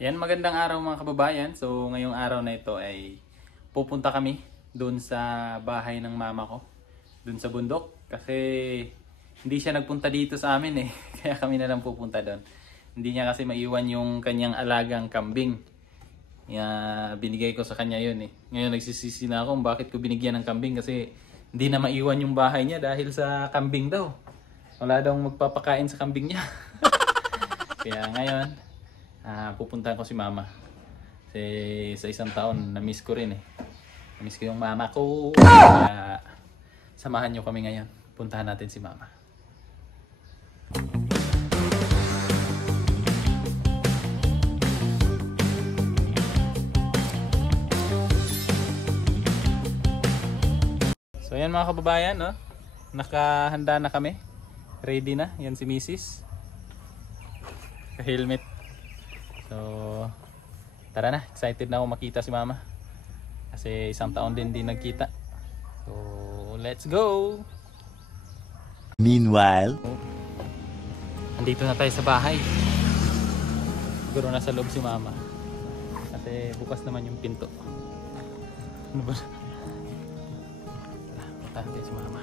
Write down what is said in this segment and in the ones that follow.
Yan, magandang araw mga kababayan. So ngayong araw na ito ay pupunta kami doon sa bahay ng mama ko, doon sa bundok. Kasi hindi siya nagpunta dito sa amin eh, kaya kami na lang pupunta doon. Hindi niya kasi maiwan yung kanyang alagang kambing. Binigay ko sa kanya yun eh. Ngayon nagsisisi na ako kung bakit ko binigyan ng kambing kasi hindi na maiwan yung bahay niya dahil sa kambing daw. Wala daw magpapakain sa kambing niya. Kaya ngayon pupuntahan ko si mama. Kasi sa isang taon na-miss ko rin eh. Na-miss ko yung mama ko. Kaya samahan nyo kami ngayon. Puntahan natin si mama. So yan mga kababayan, no? Nakahanda na kami. Ready na. Yan si Mrs. Ka-helmet. So tara na. Excited na ako makita si mama. Kasi isang taon din nagkita. So let's go! Meanwhile, andito na tayo sa bahay. Siguro nasa loob si mama. Kasi bukas naman yung pinto. Ano ba? Punta natin si mama.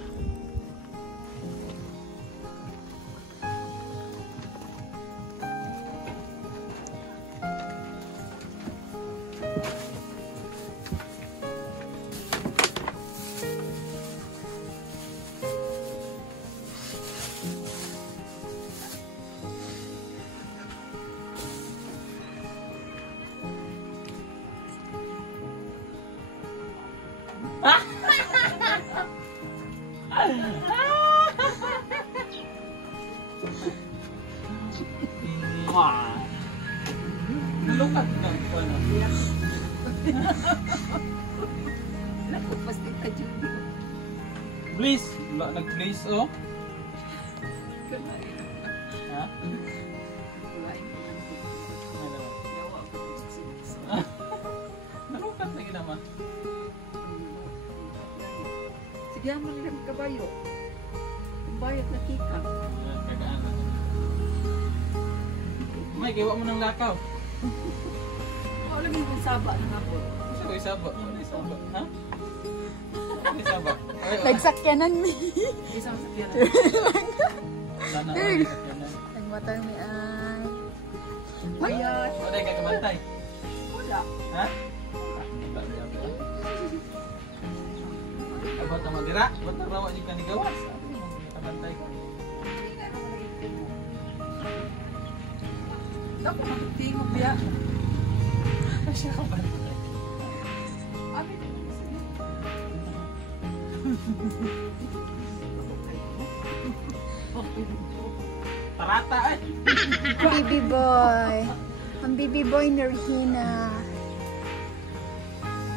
Lukat ka po na. Nakapastik ka dyan. Please, nag-please oh. Ha? Nalukat lagi naman. Sige, mo lang kabayo. Ang bayad na kika. Kagaan na. May, gawa mo ng lakaw. Oo, lagi yung saba na nga po. Gusto ko isaba. Ano isaba? Ha? Ano isaba? Nagsakyanan mi. Isang sakyan. Sana ako nagsakyanan. Nagmatang mi ay. Bayad. Wala yung kakabantay. Wala. Ha? Abot ang madira. Ba't narawa niyo ka ni gawas? Sabi mo, kakabantay ka. Ako, magtingog biya. Siya kakabantay. Abi, Tarata eh. Baby boy. Ang baby boy ni Regina.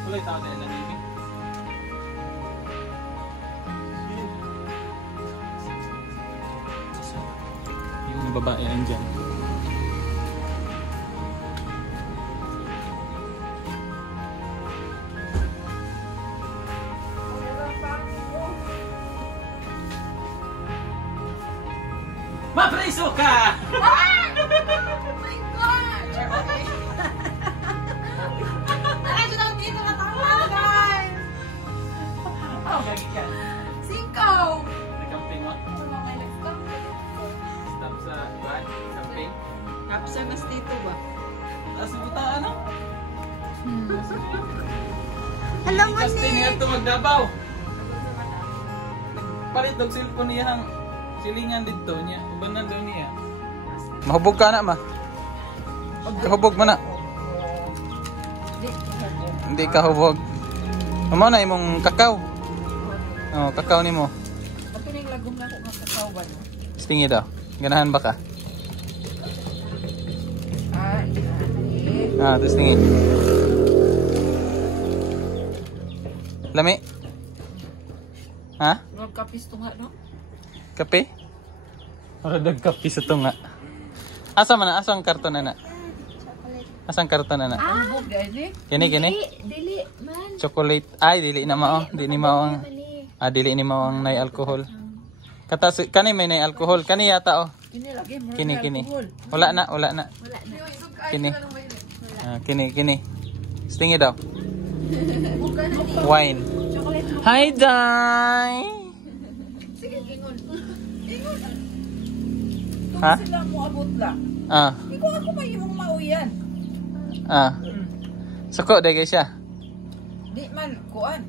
Tuloy tao tayo lang ibig. Yung babae andyan. Mapreso ka! Oh my God! Nakadyo lang dito na tawa, guys! Oh, gagi ka. Cinco! Nag-camping mo? Ano may nag-stop? Stop sa buwan? Camping? Kapsa mas dito ba? Tapos buta ano? Alam mo Kasi ni. niya ito magdabaw. Palit dog cellphone niya hang silingan dito niya. Ubanan daw niya. Mahubog ka na ma. Kahubog mo na. Hindi ka hubog. Amo na imong kakao. Oh, kakao nimo. Bato na yung lagom na ako ng kasawan. Stingi daw. Ganahan ba ka? Terus tinggi. Lami? Ha? Nagkapis to nga, no? Kape? Para kape sa tunga. Asa man na? Asa ang karton na na? Asang karton na na? Ang guys, eh? Kini. Dili man. Chocolate. Ay, dili na mao. Di ni mao ang... dili ni mao ang nay alcohol. Kata kani may nay alcohol. Kani yata oh. Kini lagi mo. Kini. Wala na. Wala na. Kini. Kini. Stingy daw. Wine. Hi, Day! Sige, ingon. Ha? Sila mo abot lang. Ah. Ikaw ako may yung mauyan. Suko, day siya. Di man, kuan.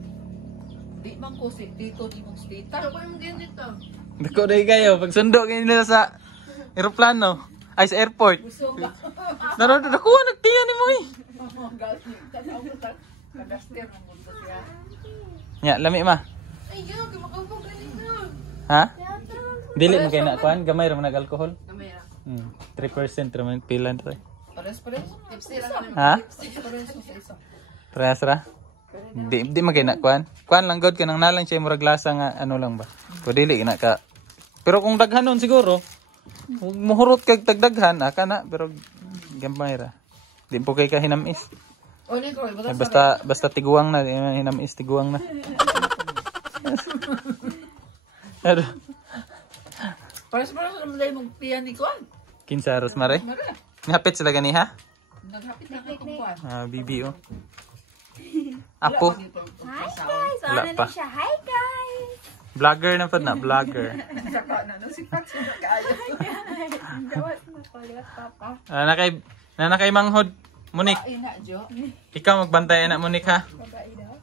Di man ko si dito di mong state. Taro ko yung dito. Suko, day kayo. Pagsundo kayo nila sa aeroplano. Ay, sa airport. Gusto ba? Nakuha, nagtiyan ni mo eh. Galing. Tanaw ko ta. Kagaster ng mundo siya. Nya, lami ma. Ay, yun. Kumakabog galing na. Ha? Dili mo kayo nakuhan? Gamay raman nag-alcohol? Kamera. 3% raman pilan to eh. Pares. Tipsy lang. Ha? Pares mo sa isa. Parehas ra? Di mo kayo nakuhan? Kuhan lang god ka nang nalang siya murag lasa nga ano lang ba? O dili na ka. Pero kung daghanon siguro, muhurot kag tagdaghan, aka na. Pero gamay ra. Di po kayo ka hinamis. O, Nico, Ay, basta tiguang na, hinamis tiguang na. Ano? Pares naman dahil magpiyan ni Kuan. Kinsa aros mare? Mara. Nihapit sila gani ha? Naghapit na ako kung Kuan. BBO. Apo. Hi guys! Wala Ano pa. na siya? Hi guys! Vlogger na pa na, vlogger. Saka na, nasipat siya na kaayo. Gawas na po, liwat papa. Nanakay manghod. Munik, Ay na, Jo. ikaw magbantay na Munik ha? Babae daw.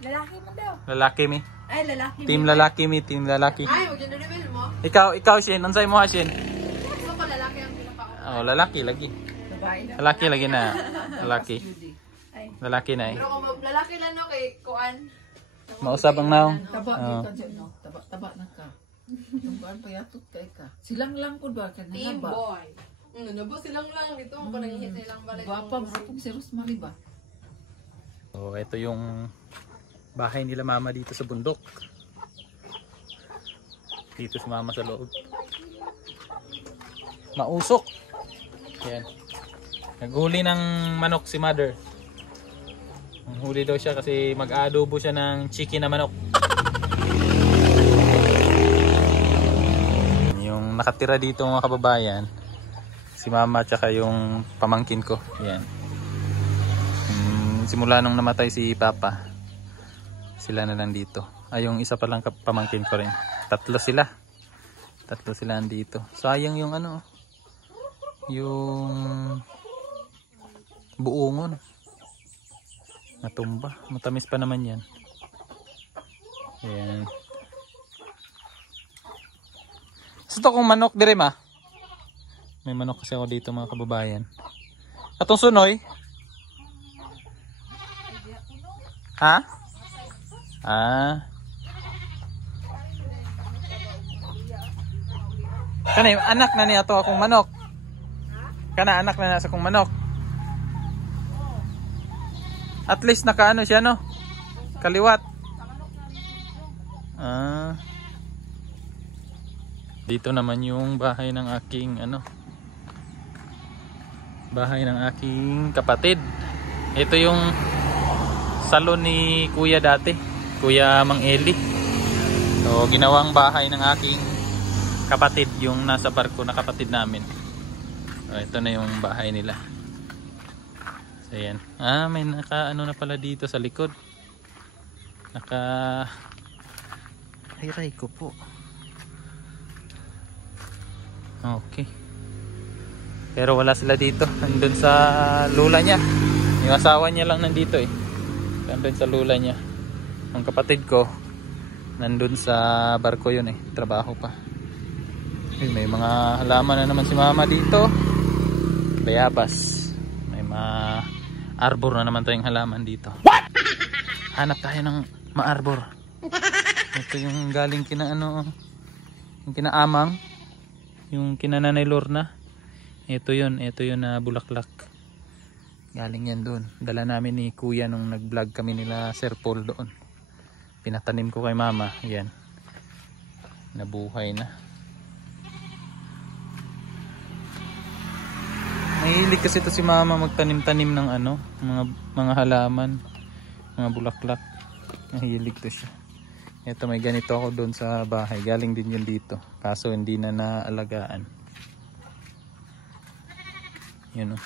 Lalaki mo daw. Lalaki mi. Ay, lalaki mo. Team lalaki. Ay, huwag yung level mo. Ikaw Shin, unsay mo ha Shin? Gusto ko lalaki ang pinaka. Oh, lalaki lagi. Babae na. Lalaki lagi na. Lalaki. Lalaki na eh. Pero kung lalaki lang no kay Kuan. Mausap ang naong. Taba Oh. ka dyan, no? Taba na ka. Yung Kuan payatot kay ka. Silang lang po ba? Team Kanina ba? boy. Nabo silang lang dito mo parang hit nilang balik. Gwapa mo kung si Rosemary ba? So, ito yung bahay nila mama dito sa bundok. Dito si mama sa loob. Mausok. Yan. Naghuli ng manok si mother. Huli daw siya kasi mag-adobo siya ng chicken na manok. Yung nakatira dito mga kababayan, si mama at saka yung pamangkin ko. Yan. Simula nung namatay si papa, sila na lang dito. Ay, yung isa pa lang pamangkin ko rin. Tatlo sila dito. Sayang yung ano, yung buongon. Natumba. Matamis pa naman yan. Ayan. Gusto kong manok dire ma. May manok kasi ako dito mga kababayan. Atong sunoy. Ha? Kanay anak na niya to akong manok. Kana anak na nasa akong manok. At least nakaano siya no? Kaliwat. Dito naman yung bahay ng aking bahay ng aking kapatid. Ito yung salon ni Kuya dati, Kuya Mang Eli. So ginawang bahay ng aking kapatid, yung nasa barko na kapatid namin. So, ito na yung bahay nila. So yan. May naka na pala dito sa likod. Ay ko po. Okay. Pero wala sila dito. Nandun sa lula niya. Yung asawa niya lang nandito eh. Nandun sa lula niya. Ang kapatid ko, nandun sa barko yun eh. Trabaho pa. May mga halaman na naman si mama dito. Bayabas. May mga arbor na naman tayong halaman dito. What? Hanap tayo ng ma-arbor. Ito yung galing yung kinaamang. Yung kinananay Lorna. Ito yun na bulaklak. Galing yan doon. Dala namin ni Kuya nung nag-vlog kami nila Sir Paul doon. Pinatanim ko kay mama. Yan. Nabuhay na. Mahilig kasi ito si mama magtanim-tanim ng mga halaman, mga bulaklak. Mahilig to siya. Ito may ganito ako doon sa bahay. Galing din yun dito. Kaso hindi na naalagaan. Yun o.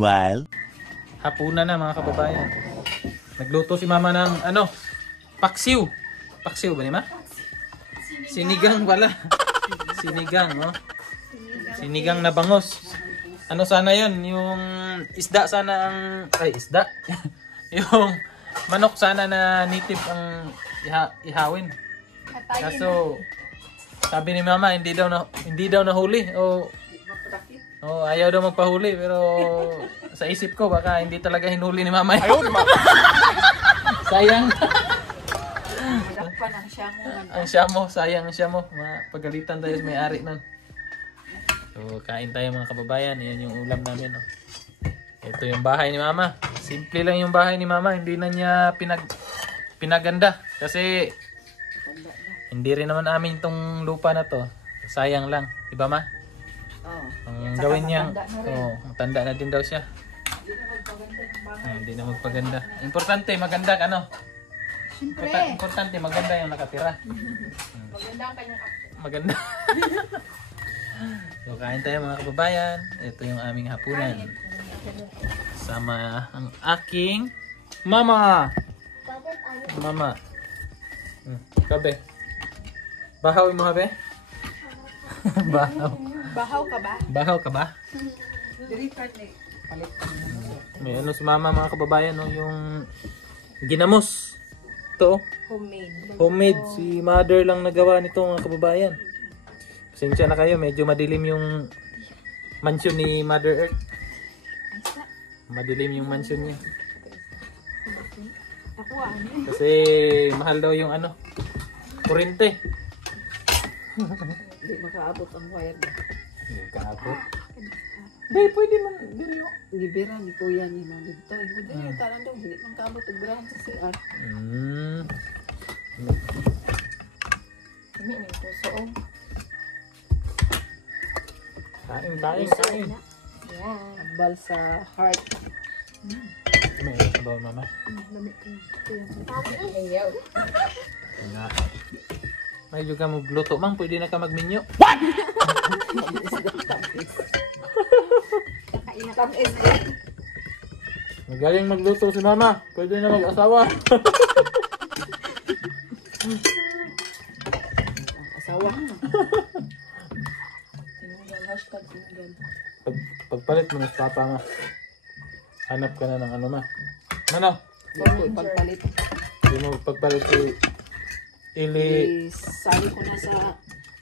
Meanwhile. Hapunan na mga kababayan. Nagluto si mama ng ano? Paksiw. Paksiw ba ni ma? Sinigang pala. Sinigang, no? Sinigang na bangos. Ano sana yon? Yung isda sana ang... Ay, isda? Yung manok sana na native ang ihawin. Kaso, sabi ni mama, hindi daw nahuli. O ayaw daw magpahuli. Pero sa isip ko, baka hindi talaga hinuli ni mama. Ayaw, sayang. Dakpan ang siya mo. Ang siyamo, sayang ang siyamo. Pagalitan tayo sa may-ari nun. So, kain tayo mga kababayan. Yan yung ulam namin. Oh. Ito yung bahay ni mama. Simple lang yung bahay ni mama. Hindi na niya pinaganda. Kasi hindi rin naman amin itong lupa na to. Sayang lang. Diba ma? Oo. Ang gawin niya. Matanda na din daw siya. Hindi na magpaganda. Importante, maganda ka no? Importante, maganda yung nakatira. Maganda ang kanyang apo. Maganda. So, kain tayo mga kababayan. Ito yung aming hapunan. Sama ang aking mama. Mama. Kabe. Bahaw mo habe? Bahaw. Bahaw ka ba? Bahaw ka ba? May ano si mama mga kababayan, no? Yung ginamos. Ito. Homemade. Homemade. Si mother lang nagawa nito mga kababayan. Pasensya na kayo, medyo madilim yung mansion ni Mother Earth. Madilim yung mansion niya. Kasi mahal daw yung ano, kurente. Hindi makaabot ang wire. Hindi kaabot. Hindi, pwede man. Libera ni kuya ni mo dito. Hindi, tarang daw. Hindi man kaabot ang brahan sa CR. Kami may puso. Kain. Ambal sa heart. May sabaw mama. Ayaw. Na. May juga mo gluto mang, pwede na ka magminyo. Magaling magluto si mama. Pwede na mag-asawa. Asawa. Pagpalit mo na sa papa nga. Hanap ka na ng ano ma. Ano? Dito pagpalit. Hindi mo pagpalit ili. Sabi ko na sa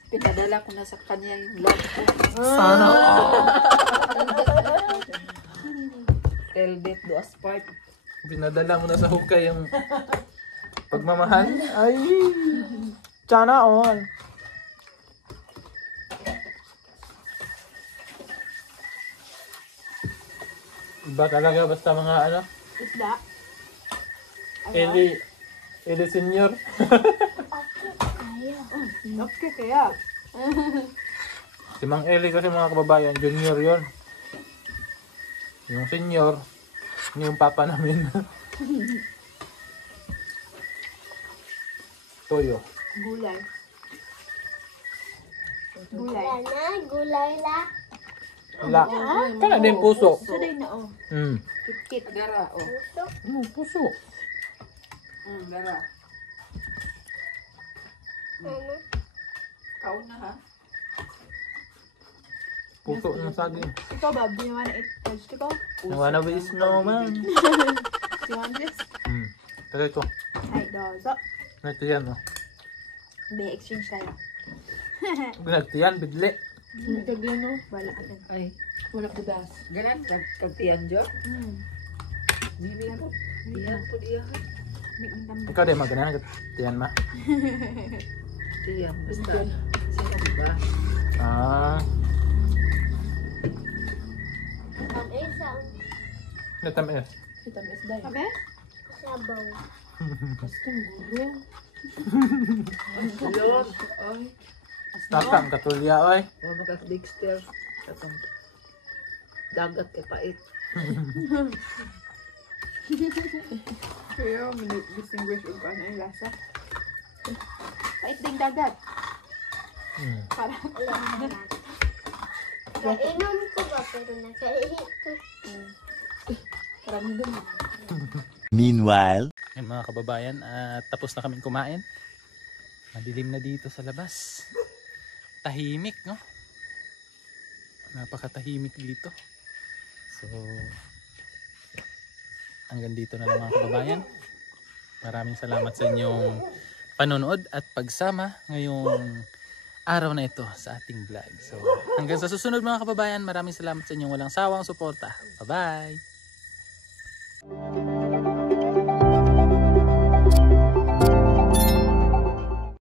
pinadala ko na sa kanya yung love ko. Sana Elbet do aspart. binadala mo na sa hukay yung pagmamahal. Ay! Sana all. Iba talaga basta mga ano? Isda. Eli senior. Okay, kaya. Si Mang Eli kasi mga kababayan, junior yon. Yung senior, yung papa namin. Toyo. Gulay. Gulay la. Wala. Kana din puso. Saday na oh. Kit gara oh. Puso. Gara. Mama. Kaon na ha. Puso ng saging. Ikaw ba? Do you wanna eat vegetable? I wanna be snowman. Do you want this? Pero ito. Ay, dozo. Ito yan, oh. Be, exchange tayo. Ginagtiyan, bidli. Ito din oh. Wala ka din. Ay, Wala ko das. ganan kagtiyan jo. Bibi ko. Diyan po diyan. Ikaw din, magana. Tiyan ma. Diyan basta. Sino ba? Ah. Ang isang Natamis. Ito is day. Abe? sabaw. Hello. Ay, Takang katulya, oy. mga ka Dexter. Katong dagat kay pait. Kaya, distinguish yung kanya yung lasa. Pait ding dagat. Para. Nainom ko ba pero nakaihi ko. Parang doon. Meanwhile, Yan mga kababayan, tapos na kaming kumain. Madilim na dito sa labas. Tahimik, no? Napakatahimik dito. So, hanggang dito na lang mga kababayan. Maraming salamat sa inyong panonood at pagsama ngayong araw na ito sa ating vlog. So, hanggang sa susunod mga kababayan, maraming salamat sa inyong walang sawang suporta. Bye-bye!